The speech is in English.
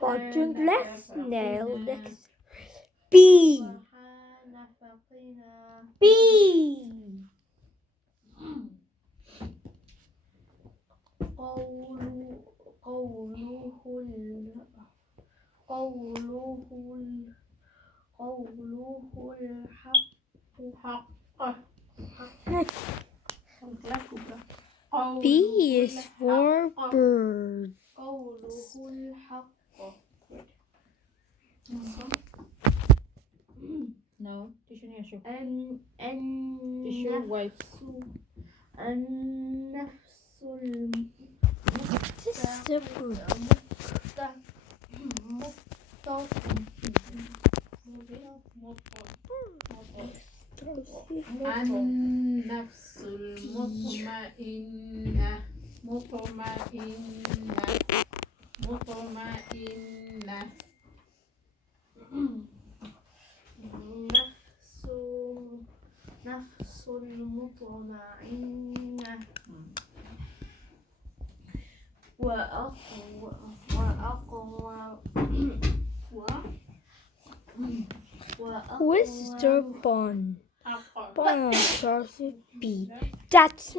Button left nail next. B. B. B is for bird. No, tissue here, show. Tissue wipes. This is the bird. النفس المطمئنة مطمئنة نفس المطمئنة Where's the bun? حق Bun starts with B. That's